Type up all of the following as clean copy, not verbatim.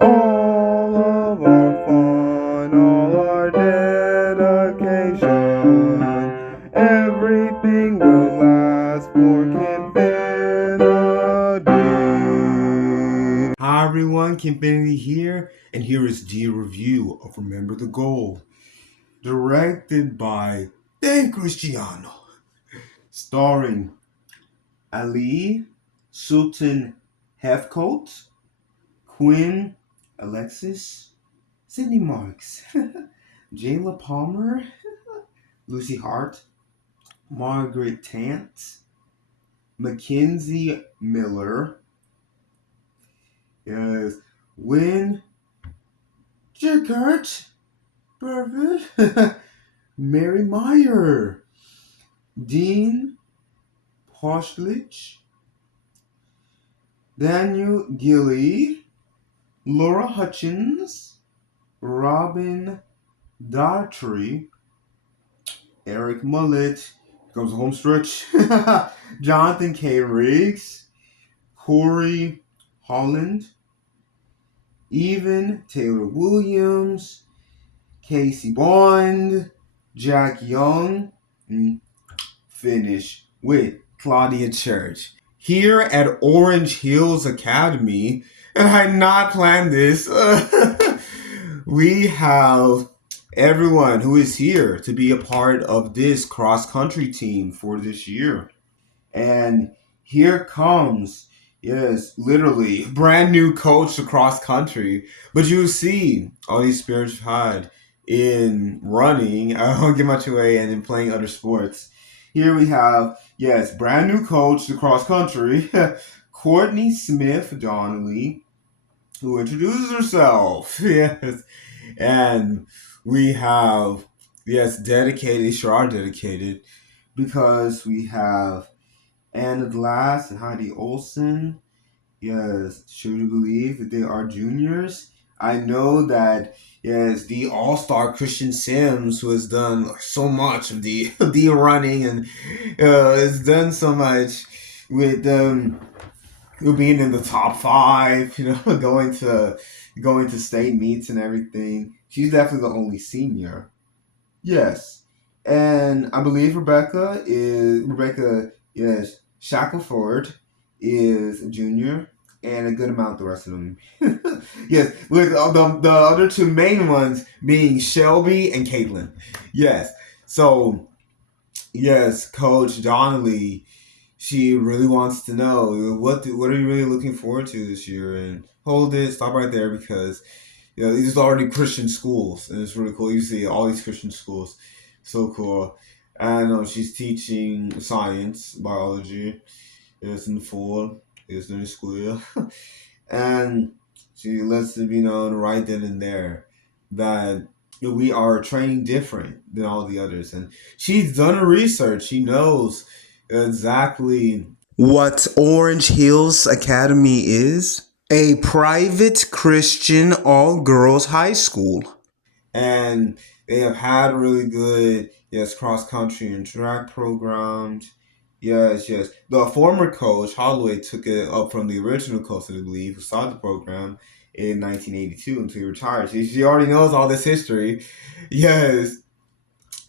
All of our fun, all our dedication, everything will last for Kenfinity. Hi everyone, Kenfinity here, and here is the review of Remember the Goal, directed by Dan Cristiano, starring Ali Sultan Hefcoat, Quinn Alexis, Sydney Marks, Jayla Palmer, Lucy Hart, Margaret Tant, Mackenzie Miller, yes, Win Jickert, perfect, Mary Meyer, Dean Poshlich, Daniel Gilly, Laura Hutchins, Robin Daughtry, Eric Mullet, comes the home stretch, Jonathan K. Riggs, Corey Holland, Even Taylor Williams, Casey Bond, Jack Young, and finish with Claudia Church. Here at Orange Hills Academy, and I had not planned this, we have everyone who is here to be a part of this cross country team for this year. And here comes, yes, literally, brand new coach across country. But you see all these spirits you've had in running, I won't get much away, and in playing other sports. Here we have, yes, brand new coach across country, Courtney Smith Donnelly, who introduces herself. Yes. And we have, yes, dedicated, sure are dedicated, because we have Anna Glass and Heidi Olson. Yes, truly believe that they are juniors. I know that, yes, the all-star Christian Sims, who has done so much of the the running and has done so much with being in the top five, going to state meets and everything. She's definitely the only senior. Yes, and I believe Rebecca. Yes, Shackelford is a junior, and a good amount the rest of them. Yes, with the other two main ones being Shelby and Caitlin. Yes, so yes, Coach Donnelly, she really wants to know what are you really looking forward to this year, and hold it, stop right there because these are already Christian schools, and it's really cool. You see all these Christian schools, so cool. And she's teaching science, biology. It's in the fall. It's during school year, and she lets it be known right then and there that we are training different than all the others, and she's done her research. She knows exactly what Orange Hills Academy is, a private Christian all girls high school. And they have had really good, yes, cross country and track programs. Yes, yes. The former coach, Holloway, took it up from the original coach, I believe, who started the program in 1982 until he retired. She already knows all this history. Yes,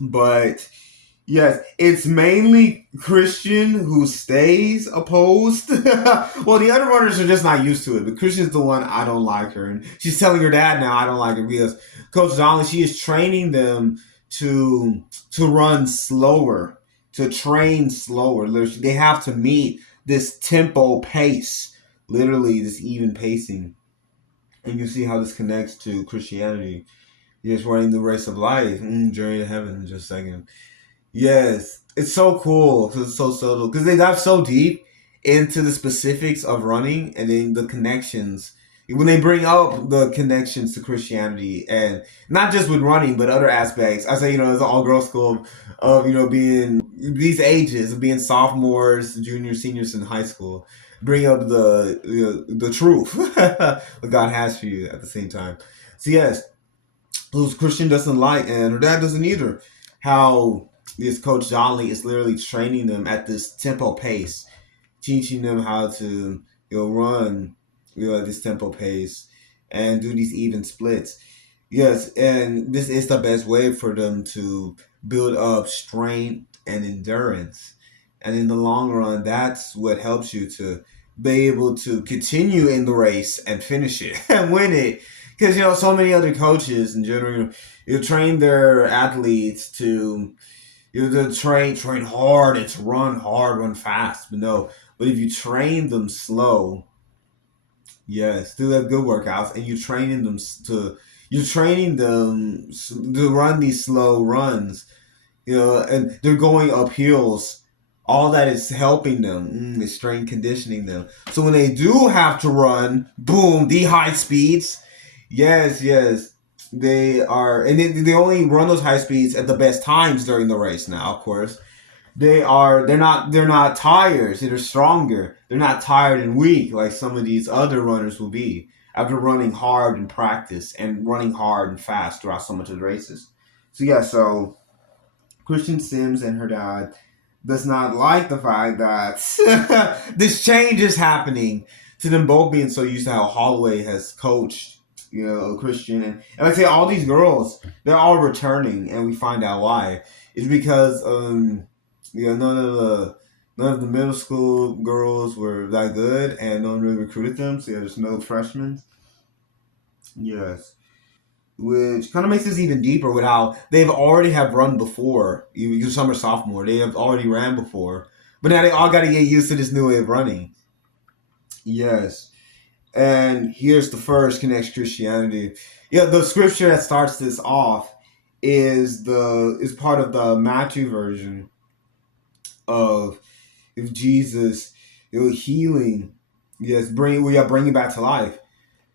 but yes, it's mainly Christian who stays opposed. Well, the other runners are just not used to it, but Christian's the one I don't like her, and she's telling her dad now I don't like her because Coach Donnelly, she is training them to run slower, to train slower. They have to meet this tempo pace, literally this even pacing, and you see how this connects to Christianity. Just running the race of life, journey to heaven in just a second. Yes, it's so cool because it's so subtle. Because they dive so deep into the specifics of running and then the connections. When they bring up the connections to Christianity and not just with running, but other aspects. I say, it's an all girls school of, being these ages, of being sophomores, juniors, seniors in high school. Bring up the truth what God has for you at the same time. So, yes, who's Christian doesn't like, and her dad doesn't either. How this coach Johnley is literally training them at this tempo pace, teaching them how to run at this tempo pace, and do these even splits. Yes, and this is the best way for them to build up strength and endurance. And in the long run, that's what helps you to be able to continue in the race and finish it and win it. Because, so many other coaches in general, train their athletes to, to train hard and to run hard, run fast. But no, but if you train them slow, yes, do have good workouts, and you're training them to run these slow runs, and they're going up hills. All that is helping them is strength conditioning them. So when they do have to run, boom, the high speeds, yes, yes, they are, and they only run those high speeds at the best times during the race. Now, of course, they're not tired. They're stronger. They're not tired and weak like some of these other runners will be after running hard in practice and running hard and fast throughout so much of the races. So yeah, so Christian Sims and her dad does not like the fact that this change is happening to them both being so used to how Holloway has coached, Christian, and like I say, all these girls, they're all returning, and we find out why. It's because none of the middle school girls were that good, and no one really recruited them. So yeah, there's no freshmen. Yes, which kind of makes this even deeper with how they've already have run before. Because some are sophomore, they have already ran before, but now they all got to get used to this new way of running. Yes, and here's the first connects Christianity. Yeah, the scripture that starts this off is part of the Matthew version of Jesus, healing. Yes, we are bringing back to life,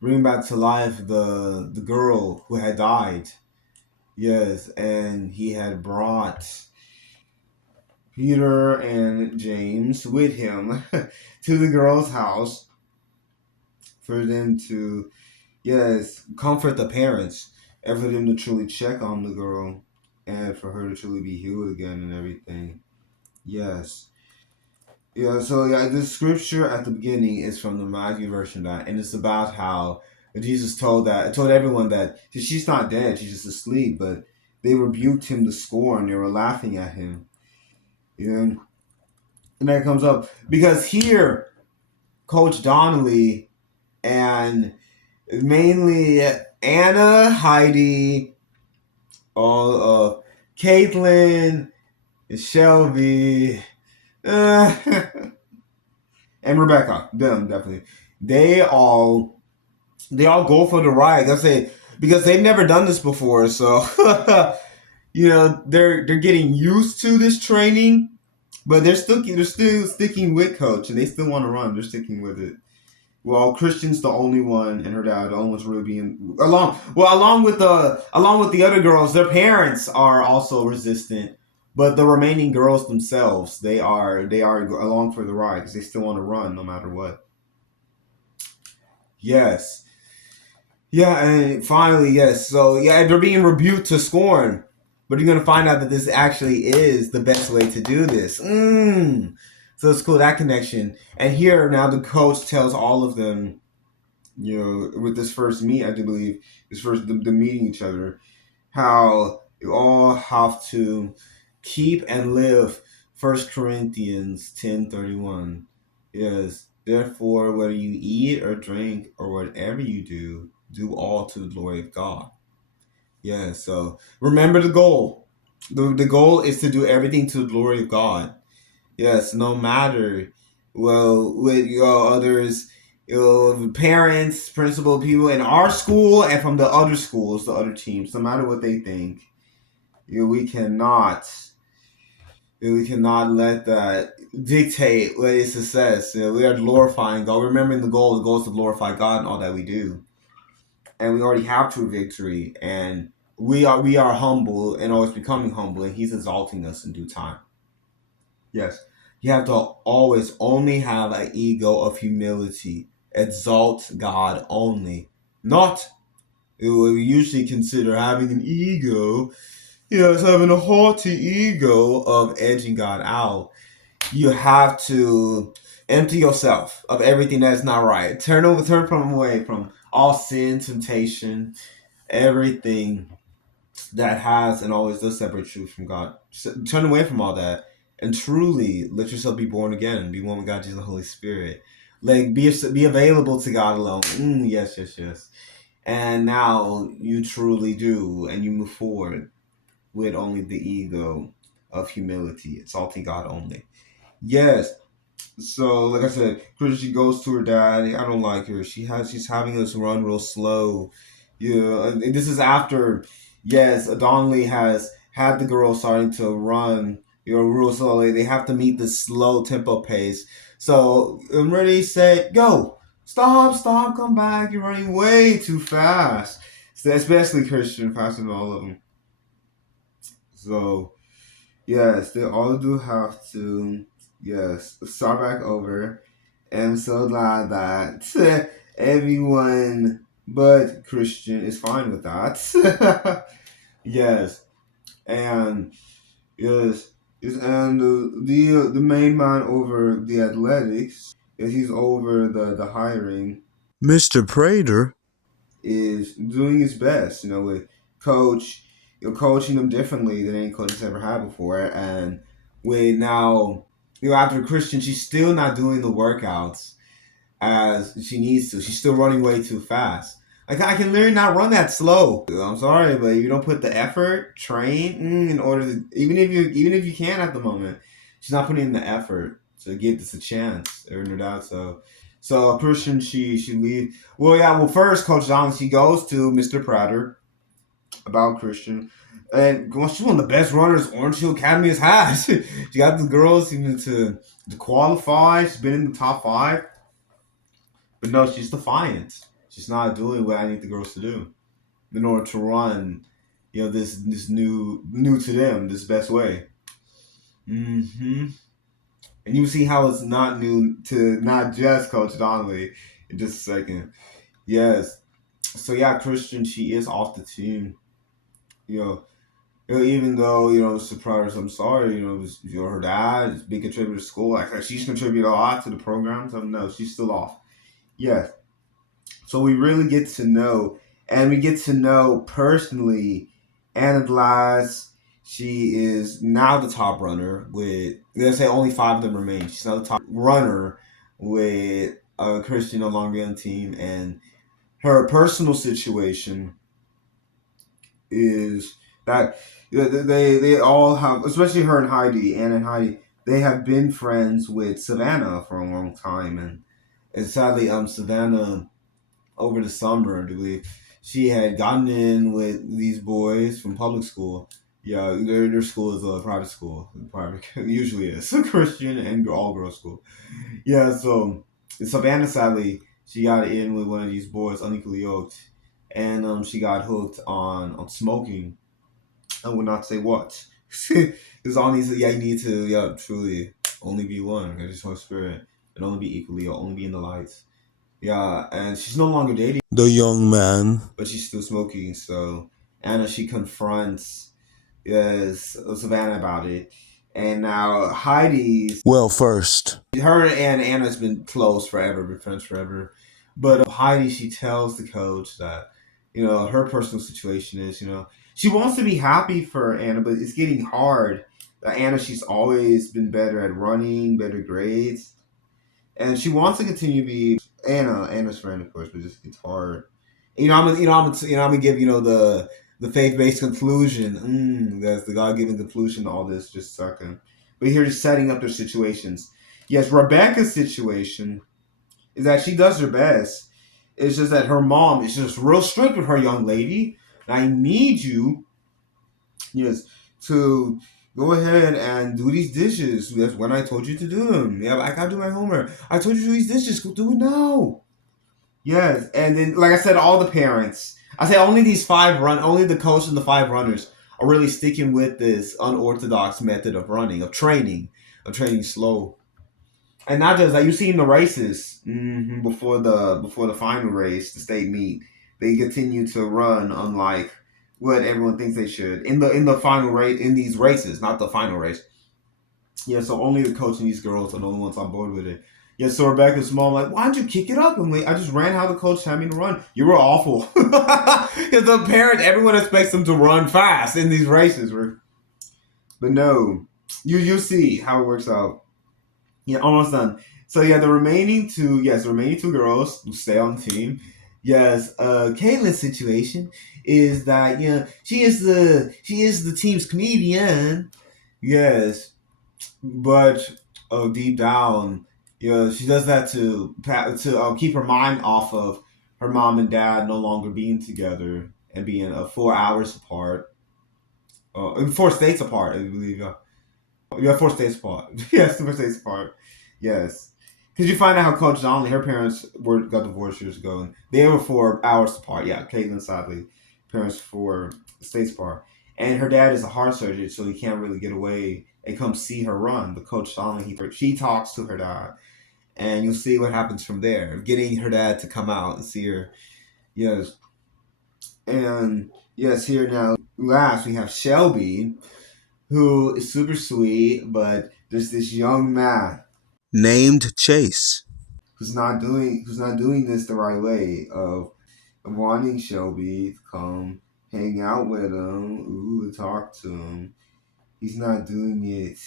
the girl who had died. Yes, and he had brought Peter and James with him to the girl's house for them to, yes, comfort the parents and for them to truly check on the girl and for her to truly be healed again and everything. Yes. Yeah, so yeah, the scripture at the beginning is from the Matthew version of that, and it's about how Jesus told everyone that she's not dead, she's just asleep, but they rebuked him to scorn, they were laughing at him. And that comes up because here, Coach Donnelly and mainly Anna, Heidi, all of Caitlin, Shelby, uh, and Rebecca, them definitely. They all go for the ride. That's it because they've never done this before. So they're getting used to this training, but they're still sticking with coach, and they still want to run. They're sticking with it. Well, Christian's the only one, and her dad, the only one's really being along with the other girls. Their parents are also resistant, but the remaining girls themselves, they are along for the ride because they still want to run no matter what. Yes, yeah, and finally, yes. So yeah, they're being rebuked to scorn, but you're gonna find out that this actually is the best way to do this. So it's cool that connection. And here now the coach tells all of them, with this first meet, I do believe, this first the meeting each other, how you all have to keep and live 1 Corinthians 10:31. Yes, therefore, whether you eat or drink or whatever you do all to the glory of God. Yeah, so remember the goal. The goal is to do everything to the glory of God. Yes, no matter, well, with others, parents, principal, people in our school and from the other schools, the other teams, no matter what they think, we cannot, let that dictate what is success. We are glorifying God, remembering the goal. The goal is to glorify God in all that we do, and we already have true victory, and we are humble and always becoming humble, and He's exalting us in due time. Yes. You have to always only have an ego of humility. Exalt God only. Not, we usually consider having an ego, yes, having a haughty ego of edging God out. You have to empty yourself of everything that's not right. Turn from away from all sin, temptation, everything that has and always does separate you from God. Turn away from all that and truly let yourself be born again. Be one with God, Jesus, the Holy Spirit. Like be available to God alone. Yes, yes, yes. And now you truly do, and you move forward with only the ego of humility, exalting God only. Yes. So, like I said, Chrissy goes to her dad. I don't like her. She's having us run real slow. Yeah, and this is after, yes, Donnelly has had the girl starting to run, real slowly. They have to meet the slow tempo pace. So I'm ready, set, go. Stop, come back. You're running way too fast. So, especially Christian, faster than all of them. So yes, they all do have to, yes, start back over. And I'm so glad that everyone but Christian is fine with that. Yes, and yes, and the main man over the athletics, he's over the hiring. Mr. Prater is doing his best, with coach, coaching them differently than any coach has ever had before. And with now, after Christian, she's still not doing the workouts as she needs to. She's still running way too fast. Like I can literally not run that slow. I'm sorry, but if you don't put the effort, train in order to even if you can at the moment, she's not putting in the effort to give this a chance. Or no doubt. So Christian, she leaves. Well, yeah. Well, first, Coach John, she goes to Mr. Prater about Christian. And she's one of the best runners Orange Hill Academy has had. She got the girls even to qualify. She's been in the top 5. But no, she's defiant. She's not doing what I need the girls to do in order to run, this new to them, this best way. Mm-hmm. And you see how it's not new to not just Coach Donnelly in just a second. Yes. So yeah, Christian, she is off the team. You know, even though surprise, I'm sorry. Her dad is a big contributor to school. Like she's contributed a lot to the program. So no, she's still off. Yes. So we really get to know, and we get to know personally Anna Glass. She is now the top runner with, let's say only 5 of them remain. She's now the top runner with Christian no longer on the team. And her personal situation is that they all have, especially her and Heidi, Anna and Heidi, they have been friends with Savannah for a long time. And sadly, Savannah, over the summer, I believe, she had gotten in with these boys from public school. Yeah, their school is a private school. Private usually is Christian and all girls school. Yeah, so Savannah, sadly, she got in with one of these boys, unequally yoked, and she got hooked on smoking. I will not say what. Because all needs to, you need to, truly only be one. Because it's Holy Spirit, and only be equally, or only be in the lights. Yeah, and she's no longer dating the young man, but she's still smoking. So Anna, she confronts, yes, Savannah about it, and now Heidi's, well, first, her and Anna's been close forever, been friends forever. But Heidi, she tells the coach that her personal situation is, she wants to be happy for Anna, but it's getting hard. Anna, she's always been better at running, better grades, and she wants to continue to be Anna's friend, of course, but just it's hard. I'm gonna give the faith based conclusion. That's the God given conclusion to all this. Just a second, but here just setting up their situations. Yes, Rebecca's situation is that she does her best. It's just that her mom is just real strict with her young lady. And I need you, yes, to go ahead and do these dishes. That's when I told you to do them. Yeah, I gotta do my homework. I told you to do these dishes. Go do it now. Yes, and then like I said, all the parents. I say only these 5 only the coach and the 5 runners are really sticking with this unorthodox method of running, of training slow. And not just that, you see in the races, before the final race, the state meet, they continue to run unlike what everyone thinks they should in the final race, in these races, not the final race. Yeah, so only the coach and these girls are the only ones on board with it. Yeah, so Rebecca's mom like, why didn't you kick it up? I'm like, I just ran how the coach had me to run. You were awful. Because the parents, everyone expects them to run fast in these races. But no, you see how it works out. Yeah, almost done. So yeah, the remaining two girls who stay on the team. Yes, Caitlin's situation is that she is the team's comedian. Yes, but deep down, she does that to keep her mind off of her mom and dad no longer being together and being 4 hours apart, 4 states apart, I believe. Yeah, 4 states apart. Yes, 4 states apart. Yes, because you find out how Coach Donnelly, her parents got divorced years ago, and they were 4 hours apart. Yeah, Caitlin sadly, parents 4 states apart, and her dad is a heart surgeon, so he can't really get away and come see her run. But Coach Donnelly, she talks to her dad, and you'll see what happens from there. Getting her dad to come out and see her. Yes, and yes, here now. Last we have Shelby, who is super sweet, but there's this young man named Chase who's not doing this the right way of wanting Shelby to come hang out with him, talk to him. He's not doing it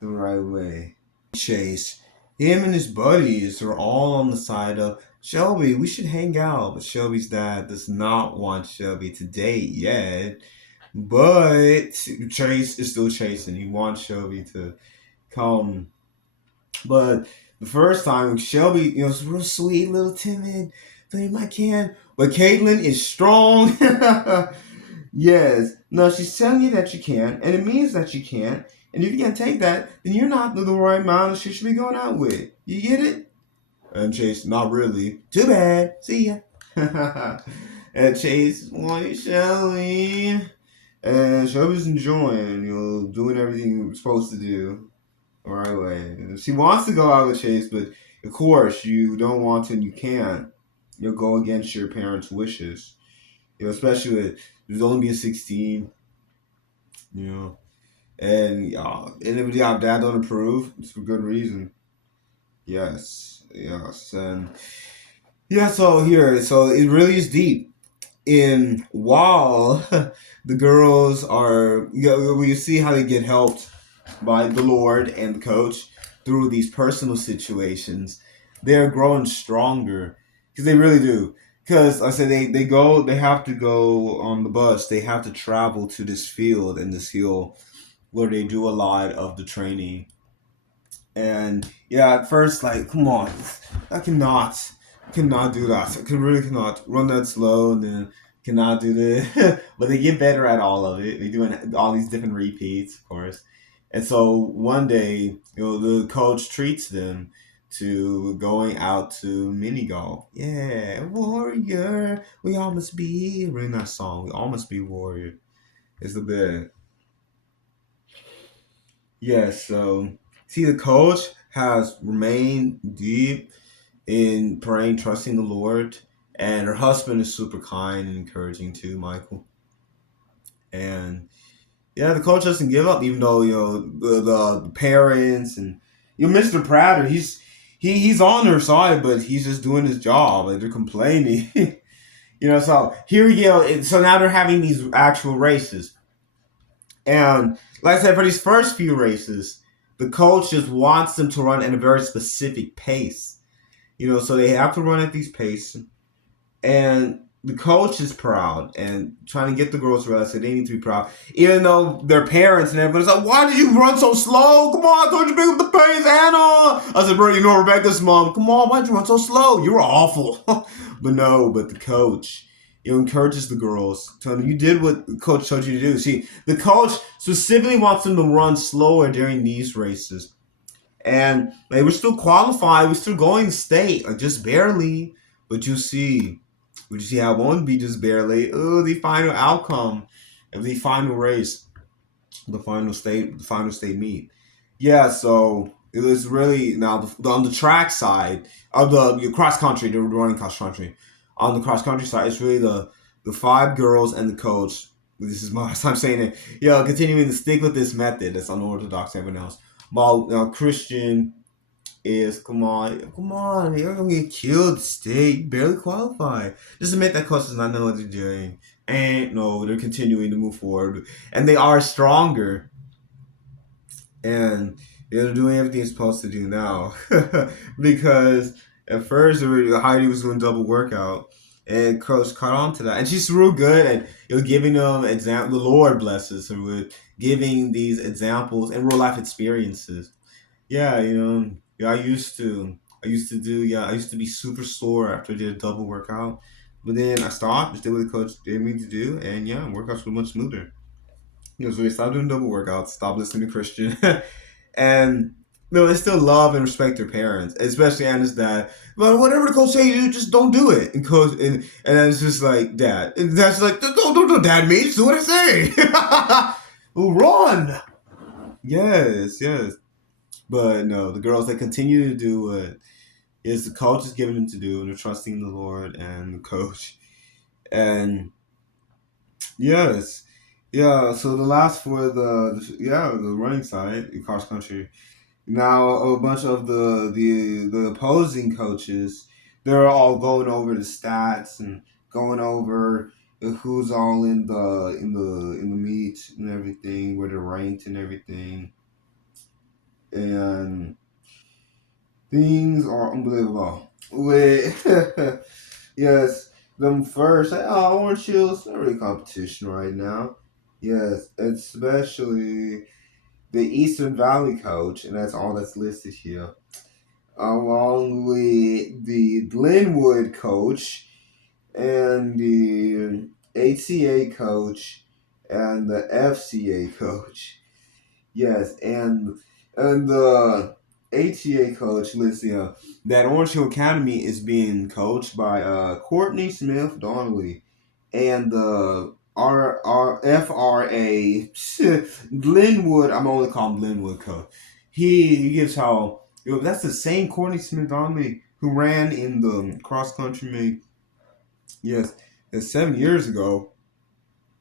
the right way. Chase, him and his buddies are all on the side of Shelby. We should hang out, but Shelby's dad does not want Shelby to date yet. But Chase is still chasing. He wants Shelby to come. But the first time, Shelby, is real sweet, little timid, doing my can. But Caitlin is strong. Yes. No, she's telling you that you can, and it means that you can. And if you can't take that, then you're not the right man she should be going out with. You get it? And Chase, not really. Too bad. See ya. And Chase, why Shelby? And Shelby's enjoying, doing everything you're supposed to do the right way. And she wants to go out with Chase, but of course you don't want to and you can't. You'll go against your parents' wishes. Especially with there's only being 16, and if your dad don't approve, it's for good reason. Yes, and yeah. So it really is deep. In while the girls are, you see how they get helped by the Lord and the coach through these personal situations. They're growing stronger because they really do. Because I said they have to go on the bus. They have to travel to this field and this hill where they do a lot of the training. And yeah, at first, like, come on, I cannot do that. I really cannot run that slow, and then cannot do this. But they get better at all of it. They're doing all these different repeats, of course. And so one day, the coach treats them to going out to mini golf. Yeah, warrior. We all must be. Ring that song. We all must be warrior. It's the bit. Yeah, so see, the coach has remained deep in praying, trusting the Lord, and her husband is super kind and encouraging too, Michael. And yeah, the coach doesn't give up, even though the parents and Mr. Prater, he's on their side, but he's just doing his job. Like they're complaining, So here you go. So now they're having these actual races. And like I said, for these first few races, the coach just wants them to run at a very specific pace. So they have to run at these pace. And the coach is proud and trying to get the girls to realize that they need to be proud. Even though their parents and everybody's like, why did you run so slow? Come on, I told you to pick up the pace, Anna. I said, bro, Rebecca's mom. Come on, why'd you run so slow? You were awful. But the coach, encourages the girls, telling them you did what the coach told you to do. See, the coach specifically wants them to run slower during these races. And like, we're still qualified, we're still going state, like just barely. But you see how it won't be just barely. Oh, the final outcome of the final race, the final state meet. Yeah, so it was really now on the track side of the cross country. They were running cross country. On the cross country side, it's really the five girls and the coach. This is my first time saying it. Continuing to stick with this method that's unorthodox to everyone else. While Christian is, come on, you're gonna get killed, state, barely qualify. Just admit that coach does not know what they're doing. And no, they're continuing to move forward. And they are stronger. And they're doing everything it's supposed to do now. Because at first Heidi was doing double workout. And coach caught on to that. And she's real good at giving them example. The Lord blesses her with giving these examples and real life experiences. Yeah, yeah, I used to be super sore after I did a double workout. But then I stopped, just did what the coach did me to do, and yeah, workouts were much smoother. So we stopped doing double workouts, stopped listening to Christian, and they still love and respect their parents, especially Anna's dad. But whatever the coach say, you just don't do it. And coach and then it's just like dad, and that's like don't dad me, just do what I say. Well, run. Yes, yes. But no, the girls they continue to do what is the coach is giving them to do, and they're trusting the Lord and the coach. And yes, yeah. So the last for the running side, the cross country. Now a bunch of the opposing coaches, they're all going over the stats and going over who's all in the meet and everything, where they're ranked and everything, and things are unbelievable. Wait, yes, them first. Oh, Orange Shield's not really competition right now. Yes, especially the Eastern Valley coach, and that's all that's listed here, along with the Glenwood coach and the HCA coach and the FCA coach. Yes, and the HCA coach lists here that Orange Hill Academy is being coached by Courtney Smith Donnelly, and the RFRA Glenwood. I'm only calling Glenwood coach. He gives how that's the same Courtney Smith Donnelly who ran in the cross country meet. Yes, 7 years ago.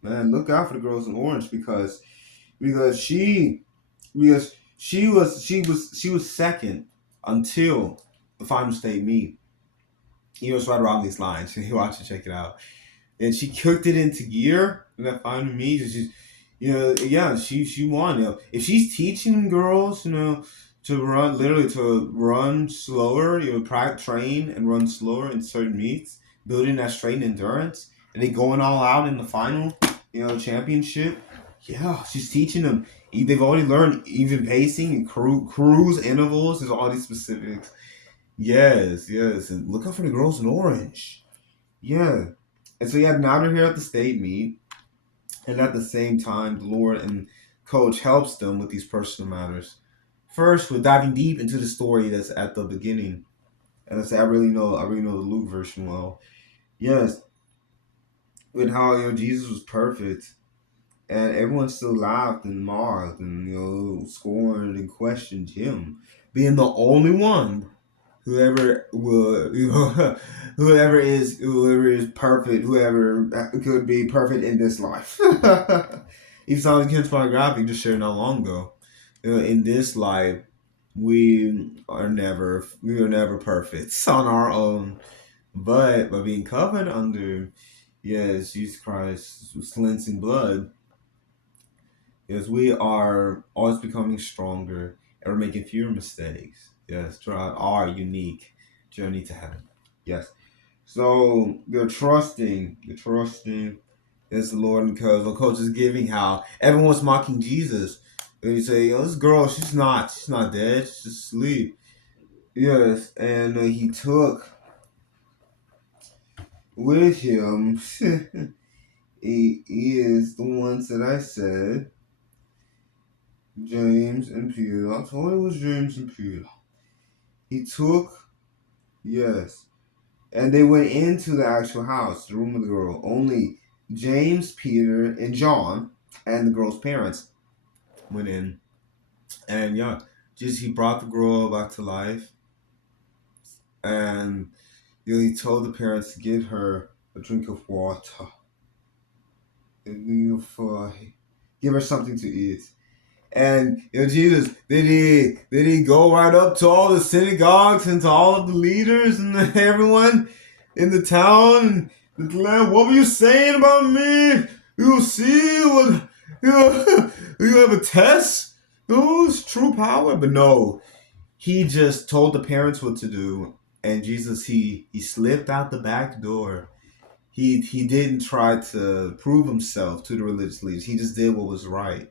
Man, look out for the girls in orange because she was second until the final state meet. He was right around these lines. You watch it, check it out. And she kicked it into gear in that final meet. She's, yeah, she won. If she's teaching girls, to run literally to run slower, train and run slower in certain meets, building that strength and endurance, and then going all out in the final, championship. Yeah, she's teaching them. They've already learned even pacing and cruise intervals. There's all these specifics. Yes, yes, and look out for the girls in orange. Yeah. And so yeah, now they're here at the state meet, and at the same time, the Lord and Coach helps them with these personal matters. First, we're diving deep into the story that's at the beginning, and I say I really know the Luke version well. Yes, with how Jesus was perfect, and everyone still laughed and mocked and scorned and questioned him, being the only one whoever will whoever is perfect, whoever could be perfect in this life. Even saw the kids pornography just shared not long ago. In this life, we are never perfect on our own, but by being covered under, yes, Jesus Christ's cleansing blood, yes, we are always becoming stronger and we're making fewer mistakes. Yes, throughout our unique journey to heaven. Yes. So they're trusting is the Lord, because the coach is giving how everyone's mocking Jesus. And you say, this girl, she's not dead, she's just asleep. Yes, and he took with him, he is the ones that I said, James and Peter. I told it was James and Peter. He took, yes, and they went into the actual house, the room of the girl. Only James, Peter, and John, and the girl's parents went in. And yeah, just he brought the girl back to life, and he told the parents to get her a drink of water, and give her something to eat. And Jesus, did he go right up to all the synagogues and to all of the leaders and everyone in the town and declare, what were you saying about me? You see what you have a test? No, it's true power. But no, he just told the parents what to do, and Jesus he slipped out the back door. He didn't try to prove himself to the religious leaders. He just did what was right.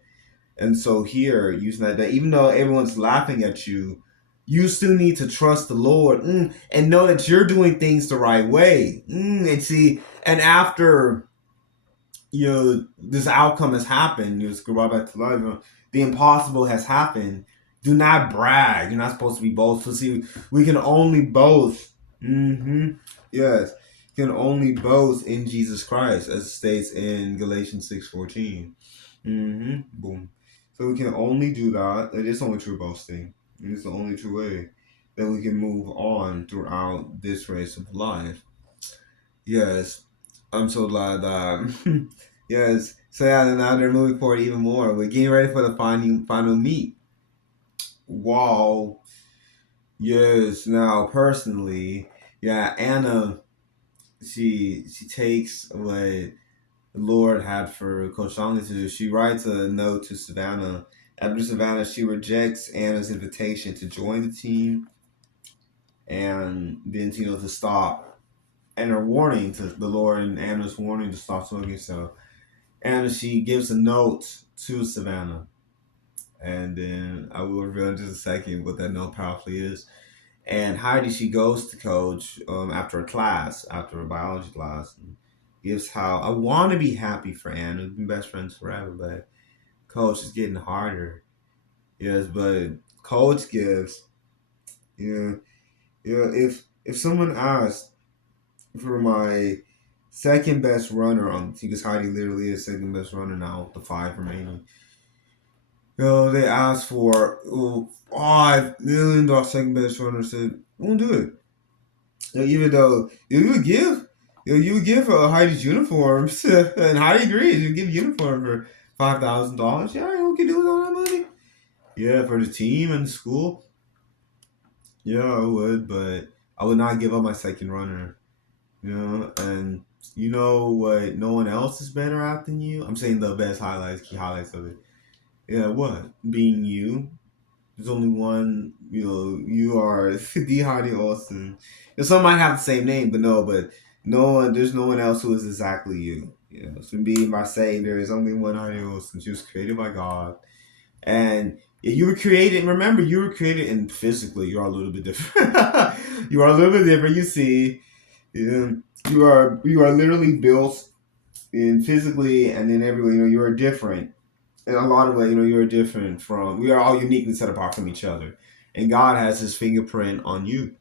And so here, using that, even though everyone's laughing at you, you still need to trust the Lord, and know that you're doing things the right way. And see, and after this outcome has happened, you just go right back to life. The impossible has happened. Do not brag. You're not supposed to be boastful. See, we can only boast. Yes, can only boast in Jesus Christ, as it states in Galatians 6:14. Boom. So we can only do that. It is only true boasting. And it's the only true way that we can move on throughout this race of life. Yes, I'm so glad that. Yes. So yeah, now they're moving forward even more. We're getting ready for the final meet. Wow. Yes. Now, personally, yeah, Anna, she takes what the Lord had for Coach Song to do. She writes a note to Savannah. After Savannah, she rejects Anna's invitation to join the team, and then to stop, and her warning to the Lord, and Anna's warning to stop smoking. So Anna, she gives a note to Savannah, and then I will reveal in just a second what that note powerfully is. And Heidi, she goes to Coach after a class, after a biology class, and gives how I want to be happy for Anna. We've been best friends forever, but Coach is getting harder. Yes, but Coach gives, yeah, yeah. If someone asked for my second best runner on the team, because Heidi literally is second best runner now with the 5 remaining. They asked for $5 million second best runner. Said, won't do it. Even though you would give Heidi's uniforms, and Heidi agrees, you give uniform for $5,000. Yeah, who can do with all that money? Yeah, for the team and the school. Yeah, I would, but I would not give up my second runner. And you know what? No one else is better at than you. I'm saying the best highlights, key highlights of it. Yeah, what? Being you. There's only one, you are D. Hardy Austin. Some might have the same name, but no one, there's no one else who is exactly you. So being by saying there is only one Hardy Austin. She was created by God. And you were created, remember, you were created, and physically, you are a little bit different. You are a little bit different, you see. Yeah, you are literally built in physically and in every way, you are different in a lot of ways. You're different from. We are all uniquely set apart from each other, and God has His fingerprint on you.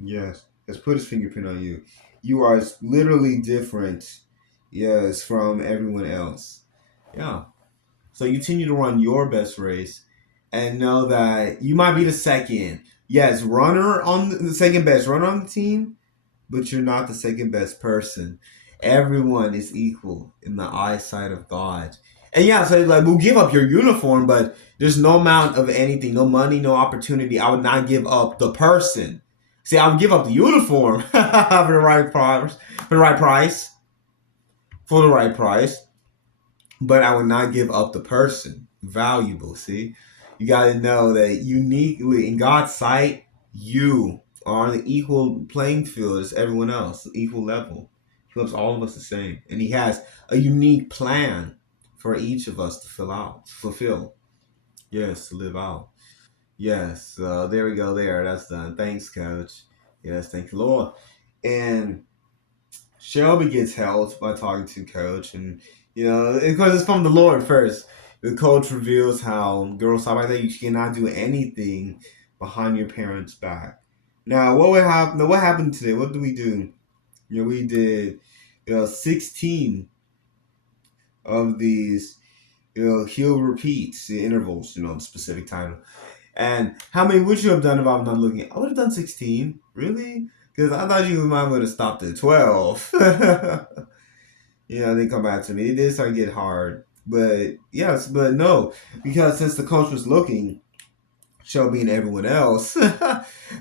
Yes, has put His fingerprint on you. You are literally different. Yes, from everyone else. Yeah. So you continue to run your best race, and know that you might be the second. Yes, runner on the second best runner on the team, but you're not the second best person. Everyone is equal in the eyesight of God. And yeah, so like we'll give up your uniform, but there's no amount of anything, no money, no opportunity. I would not give up the person. See, I would give up the uniform for the right price, for the right price, for the right price, but I would not give up the person. Valuable. See, you got to know that uniquely in God's sight, you are on the equal playing field as everyone else, equal level. He loves all of us the same, and He has a unique plan for each of us to fulfill. Yes, to live out. Yes, there we go. There, that's done. Thanks, Coach. Yes, thank you, Lord. And Shelby gets helped by talking to Coach, and because it's from the Lord first. The coach reveals how girls talk like that. You cannot do anything behind your parents' back. Now, what would happen? What happened today? What did we do? We did 16 of these heel repeats, the intervals. The specific title. And how many would you have done if I was not looking? I would have done 16. Really? Because I thought you might would have stopped at 12. They come back to me. It did start to get hard. But yes, but no, because since the coach was looking, Shelby and everyone else,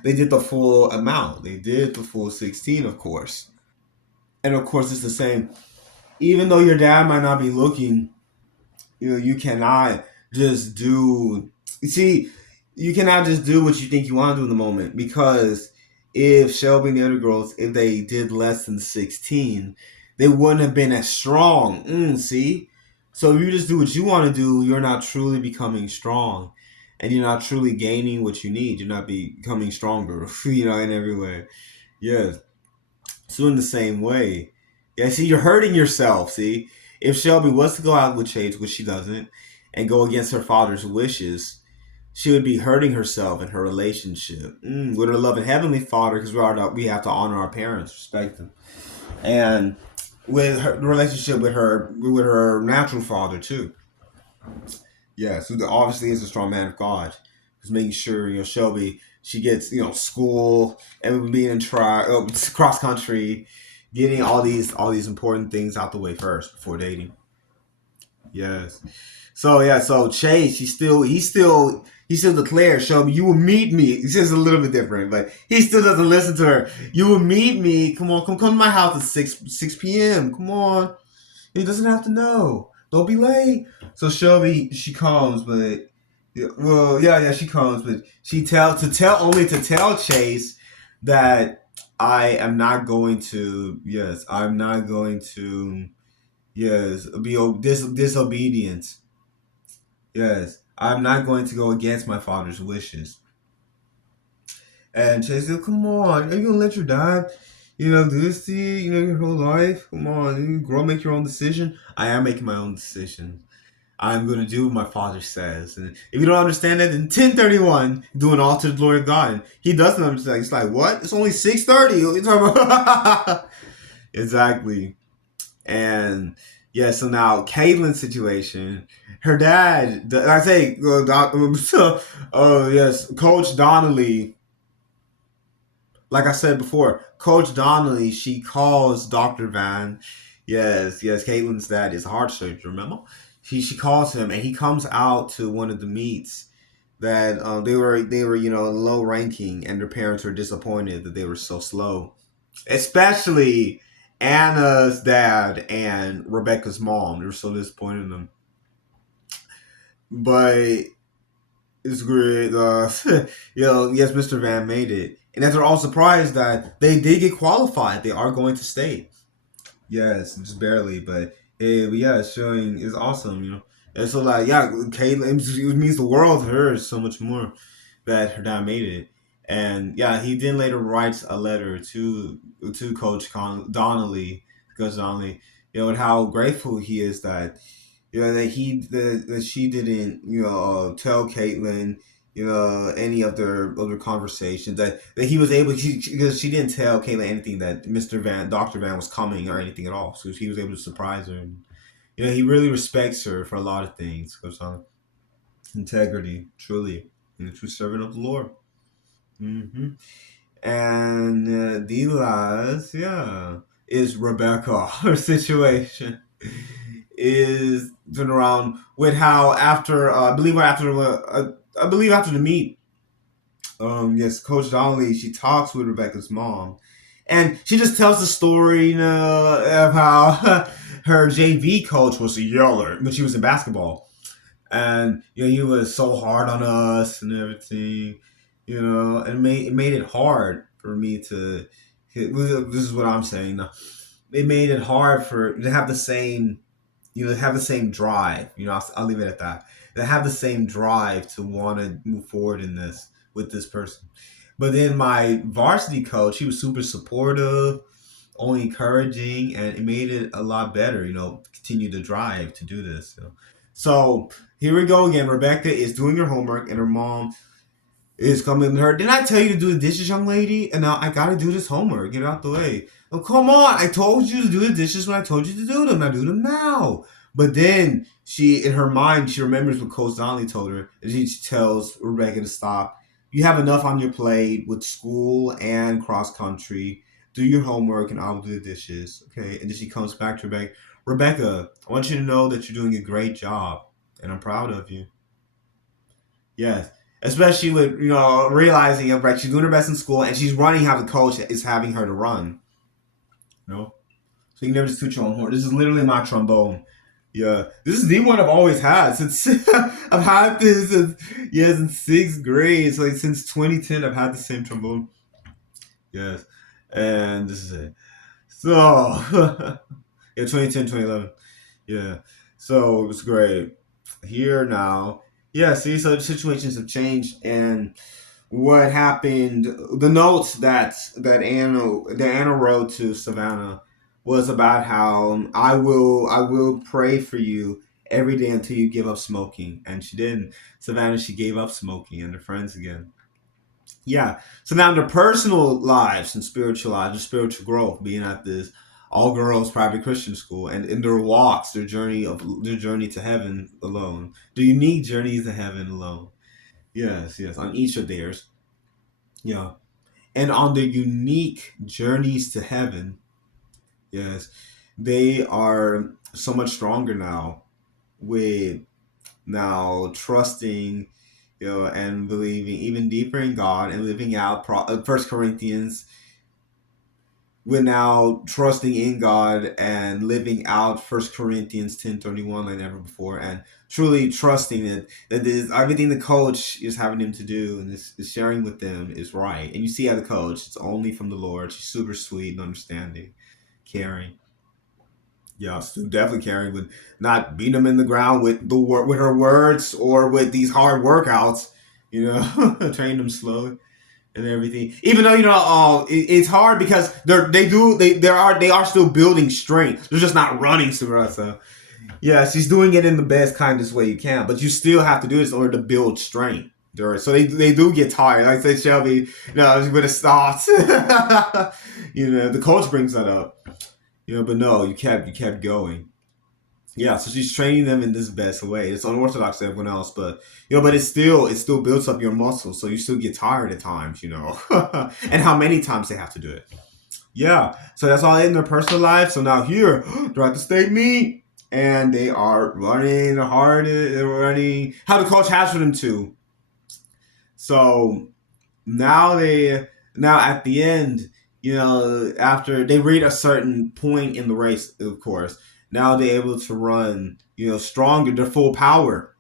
they did the full amount. They did the full 16, of course. And of course, it's the same. Even though your dad might not be looking, you cannot just do. You see, you cannot just do what you think you want to do in the moment because if Shelby and the other girls, if they did less than 16, they wouldn't have been as strong. See, so if you just do what you want to do, you're not truly becoming strong, and you're not truly gaining what you need. You're not becoming stronger, in every way. Yes. So in the same way, yeah. See, you're hurting yourself. See, if Shelby was to go out with Chase, which she doesn't, and go against her father's wishes, she would be hurting herself in her relationship with her loving heavenly Father, because we have to honor our parents, respect them, and with her relationship with her natural father too. Yeah, so obviously is a strong man of God. Just making sure Shelby she gets school and being in cross country, getting all these important things out the way first before dating. Yes. So yeah, so Chase he still declares Shelby, you will meet me. It's just a little bit different, but he still doesn't listen to her. You will meet me. Come on, come to my house at six p.m. Come on. He doesn't have to know. Don't be late. So Shelby, she comes, but yeah, she comes, but she tell Chase that I am not going to. Yes, I'm not going to. Yes, be disobedient. Yes, I'm not going to go against my father's wishes. And Chase said, "Come on, are you gonna let your dad, do this to you? Your whole life. Come on, you grow, make your own decision. I am making my own decision. I'm going to do what my father says. And if you don't understand that, in 10:31, doing all to the glory of God. And he doesn't understand. He's like, what? It's only 6:30. What are you talking about? Exactly. And yeah, so now Caitlin's situation, her dad, like I say, oh yes, Coach Donnelly, like I said before, Coach Donnelly, she calls Dr. Van. Yes, Caitlin's dad is a heart surgeon, remember? She calls him and he comes out to one of the meets that they were low ranking and their parents were disappointed that they were so slow. Especially Anna's dad and Rebecca's mom. They were so disappointed in them. But it's great. Yes, Mr. Van made it. And that they're all surprised that they did get qualified. They are going to state. Yes, just barely, but yeah, it's showing is awesome. And so like yeah, Caitlin, it means the world to her so much more that her dad made it. And yeah, he then later writes a letter to Donnelly, Coach Donnelly, and how grateful he is that that she didn't tell Caitlin any of their other conversations that he was able because she didn't tell Caitlin anything that Dr. Van was coming or anything at all, so he was able to surprise her. And, he really respects her for a lot of things. Goes on integrity, truly, and a true servant of the Lord. hmm And the last, yeah, is Rebecca. Her situation is turned around with how after I believe after the meet, yes, Coach Donnelly she talks with Rebecca's mom, and she just tells the story, of how her JV coach was a yeller when she was in basketball, and he was so hard on us and everything, and it made it hard for me to. This is what I'm saying. It made it hard for to have the same have the same drive. I'll leave it at that. They have the same drive to want to move forward in this with this person. But then my varsity coach, he was super supportive, only encouraging, and it made it a lot better. Continue to drive to do this. So here we go again. Rebecca is doing her homework, and her mom is coming to her. Didn't I tell you to do the dishes, young lady? And now I gotta do this homework. Get out the way. Oh, come on. I told you to do the dishes when I told you to do them. Now do them now. But then in her mind, she remembers what Coach Donnelly told her. And she tells Rebecca to stop. You have enough on your plate with school and cross country. Do your homework and I'll do the dishes. Okay. And then she comes back to Rebecca. Rebecca, I want you to know that you're doing a great job and I'm proud of you. Yes. Especially with, realizing like she's doing her best in school and she's running how the coach is having her to run. You know? So you can never just toot your own horn. This is literally my trombone. Yeah. This is the one I've always had since I've had this since sixth grade. So like since 2010 I've had the same trombone. Yes. And this is it. So yeah, 2010, 2011. Yeah. So it was great. Here now. Yeah, see, so the situations have changed and what happened the notes that Anna wrote to Savannah was about how I will pray for you every day until you give up smoking. And she didn't. Savannah, she gave up smoking and they're friends again. Yeah. So now their personal lives and spiritual lives, their spiritual growth, being at this all girls private Christian school, and in their walks, their journey to heaven alone, their unique journeys to heaven alone. Yes, yes, on each of theirs. Yeah, and on their unique journeys to heaven. Yes, they are so much stronger now with now trusting, and believing even deeper in God and living out First Corinthians. We're now trusting in God and living out First Corinthians 10:31 like never before, and truly trusting that this, everything the coach is having him to do and is sharing with them is right. And you see how the coach, it's only from the Lord. She's super sweet and understanding, caring. Yeah, so definitely caring with not beating them in the ground with with her words or with these hard workouts. Train them slowly and everything. Even though it's hard because they are still building strength. They're just not running super hard. So yeah, she's doing it in the best kindest way you can, but you still have to do this in order to build strength. So they do get tired. Like I said, Shelby, with a start. The coach brings that up. But no, you kept going. Yeah, so she's training them in this best way. It's unorthodox to everyone else, but it still builds up your muscles, so you still get tired at times. And how many times they have to do it. Yeah, so that's all in their personal life. So now here, they're at the state meet, and they are running hard. They're running how the coach has for them to. So now now at the end, after they reach a certain point in the race, of course, now they're able to run, stronger, their full power.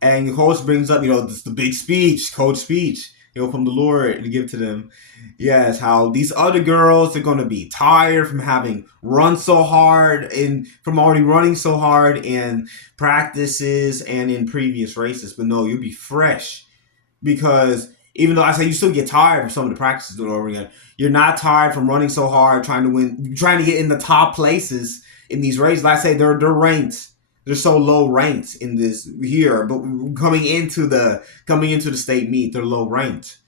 And the coach brings up, this the big speech, coach speech, from the Lord to give to them. Yes, how these other girls are going to be tired from having run so hard and from already running so hard in practices and in previous races. But no, you'll be fresh because even though I say you still get tired from some of the practices doing over again, you're not tired from running so hard, trying to win, trying to get in the top places in these races. Like I say, they're ranked. They're so low ranked in this here, but coming into the state meet, they're low ranked.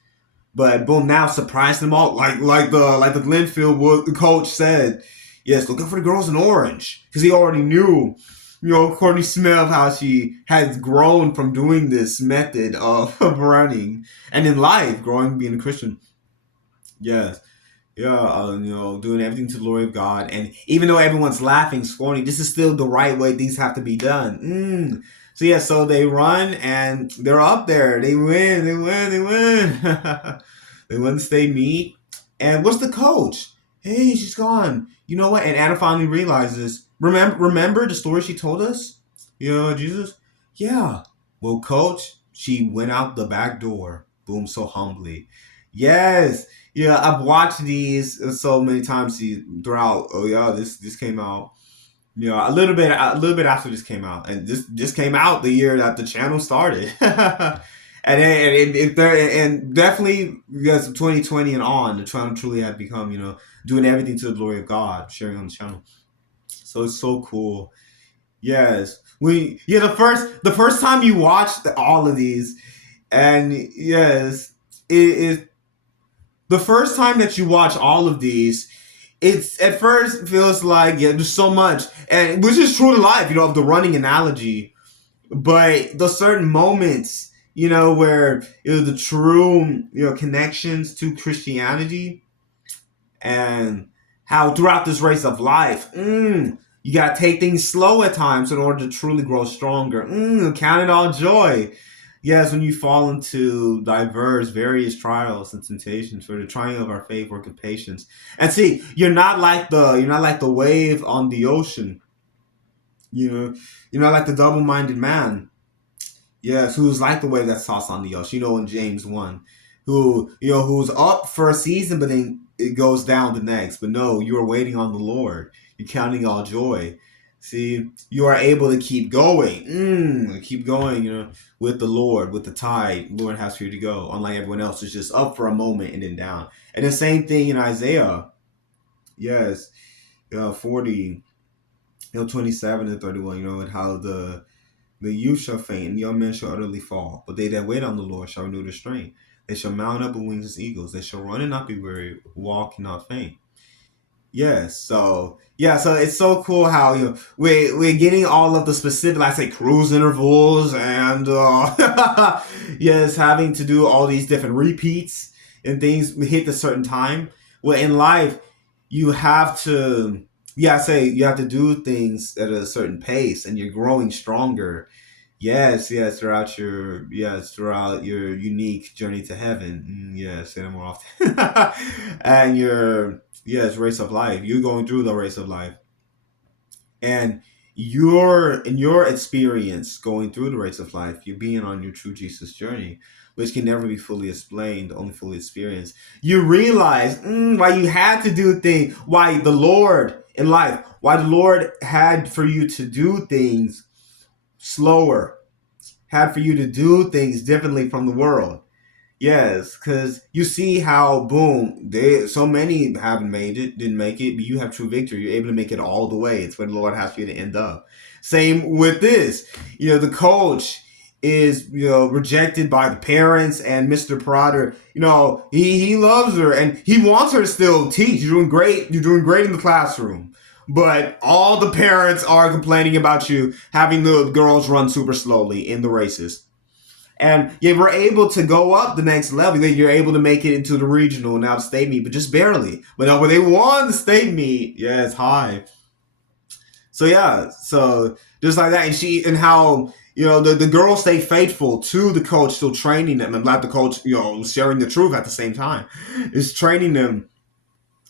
But boom, now surprise them all, like the Glenfield coach said. Yes, looking for the girls in orange because he already knew. Courtney Smith, how she has grown from doing this method of running and in life, growing being a Christian. Yes. Yeah, doing everything to the glory of God. And even though everyone's laughing, scorning, this is still the right way things have to be done. So yeah, so they run and they're up there. They win, they win, they win. They win the state meet. And what's the coach? Hey, she's gone. You know what? And Anna finally realizes, remember the story she told us? Jesus? Yeah. Well, coach, she went out the back door. Boom, so humbly. Yes. Yeah, I've watched these so many times throughout. Oh yeah, this came out. A little bit after this came out, and this came out the year that the channel started, and definitely because of 2020 and on, the channel truly had become doing everything to the glory of God, sharing on the channel. So it's so cool. Yes, the first time you watched all of these, and yes, it is the first time that you watch all of these, it's at first feels like there's so much, and which is true to life, of the running analogy. But the certain moments, where the true connections to Christianity and how throughout this race of life, you gotta take things slow at times in order to truly grow stronger. Count it all joy. Yes, when you fall into diverse, various trials and temptations, for the trying of our faith, work of patience. And see, you're not like the wave on the ocean. You know, you're not like the double-minded man. Yes, who's like the wave that's tossed on the ocean. In James 1, who's up for a season, but then it goes down the next. But no, you are waiting on the Lord. You're counting all joy. See, you are able to keep going. Keep going, with the Lord, with the tide. Lord has for you to go. Unlike everyone else, it's just up for a moment and then down. And the same thing in Isaiah. Yes, 40, 27 and 31. And how the youth shall faint, and young men shall utterly fall. But they that wait on the Lord shall renew their strength. They shall mount up with wings as eagles. They shall run and not be weary, walk and not faint. Yes. So it's so cool how we're getting all of the specific, like I say, cruise intervals, and yes, having to do all these different repeats and things hit a certain time. Well, in life, you have to, you have to do things at a certain pace, and you're growing stronger. Yes, throughout your unique journey to heaven. Yes, say that more often. And your race of life. You're going through the race of life, and in your experience going through the race of life, you're being on your true Jesus journey, which can never be fully explained, only fully experienced. You realize why you had to do things, why the Lord in life, why the Lord had for you to do things slower, had for you to do things differently from the world. Yes, because you see how boom, so many haven't made it, didn't make it, but you have true victory. You're able to make it all the way. It's where the Lord has for you to end up. Same with this. The coach is rejected by the parents, and Mr. Protter, he loves her and he wants her to still teach. You're doing great. You're doing great in the classroom. But all the parents are complaining about you having the girls run super slowly in the races. And you were able to go up the next level. You're able to make it into the regional, now the state meet, but just barely. But no, when they won the state meet, yeah, it's high. So just like that, and how the girls stay faithful to the coach, still training them, and let the coach sharing the truth at the same time, is training them,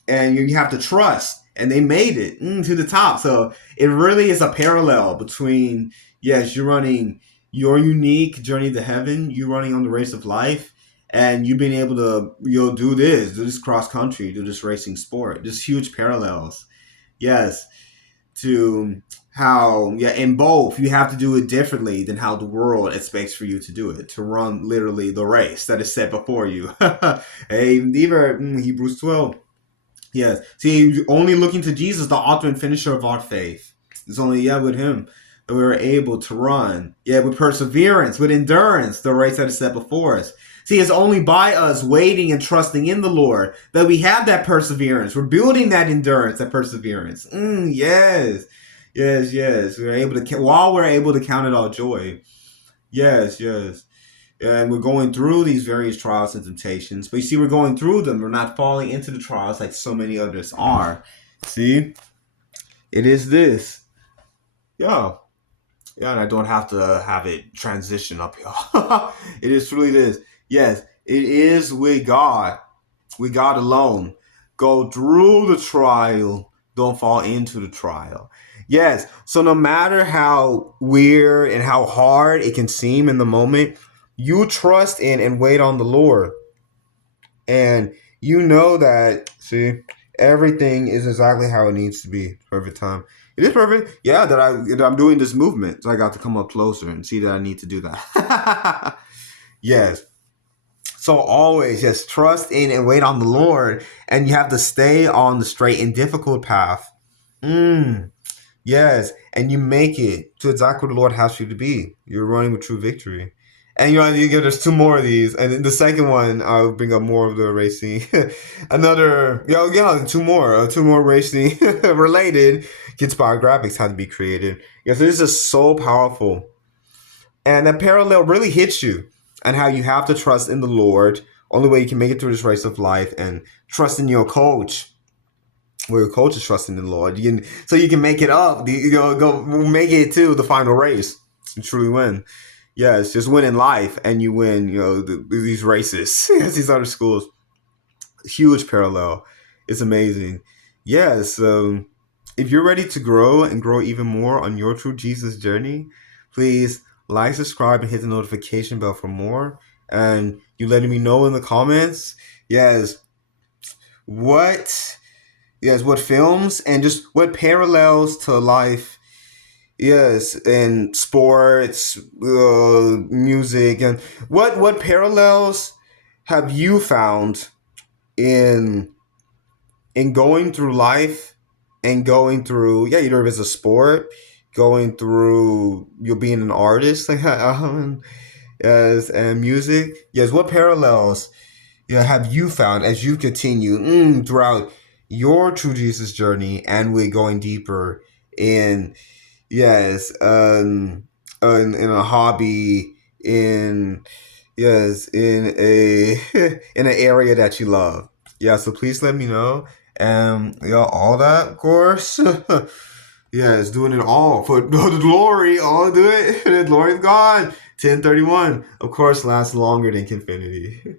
and you have to trust. And they made it to the top. So it really is a parallel between, yes, you're running your unique journey to heaven, you running on the race of life, and you being able to do this cross country, do this racing sport. Just huge parallels. Yes, to how in both you have to do it differently than how the world expects for you to do it, to run literally the race that is set before you. Hey, even Hebrews 12. Yes. See, only looking to Jesus, the author and finisher of our faith. It's only, with him that we are able to run, with perseverance, with endurance, the race that is set before us. See, it's only by us waiting and trusting in the Lord that we have that perseverance. We're building that endurance, that perseverance. Yes. Yes, yes. While we're able to count it all joy. Yes, yes. And we're going through these various trials and temptations. But you see, we're going through them. We're not falling into the trials like so many others are. See? It is this. Yeah. Yeah, and I don't have to have it transition up here. It is truly this. Yes, it is with God. With God alone. Go through the trial. Don't fall into the trial. Yes. So no matter how weird and how hard it can seem in the moment, you trust in and wait on the Lord. And you know that, see, everything is exactly how it needs to be. Perfect time. It is perfect. Yeah, that I'm doing this movement. So I got to come up closer and see that I need to do that. Yes. So always just trust in and wait on the Lord. And you have to stay on the straight and difficult path. Yes, and you make it to exactly what the Lord has you to be. You're running with true victory. And there's two more of these, and then the second one I'll bring up more of the racing. Another, two more racing related. Kids Power graphics had to be created. Yes, this is so powerful, and that parallel really hits you, and how you have to trust in the Lord. Only way you can make it through this race of life, and trust in your coach. where your coach is trusting in the Lord. So you can make it up. Go make it to the final race and truly win. Yes, just win in life, and you win. These races, these other schools. Huge parallel. It's amazing. Yes. If you're ready to grow and grow even more on your true Jesus journey, please like, subscribe, and hit the notification bell for more. And you letting me know in the comments. Yes. What Yes, what films and just what parallels to life, yes, and sports, music, and what parallels have you found in going through life and going through, yeah, either if it's a sport, going through you being an artist, like yes, and music, yes, what parallels, yeah, have you found as you continue throughout your true Jesus journey, and we're going deeper in, yes, in a hobby, in, yes, in a in an area that you love. Yeah, so please let me know. And yeah, all that, of course. Yes, doing it all for the glory. All do it. The glory of God. 1031, of course, lasts longer than Kenfinity.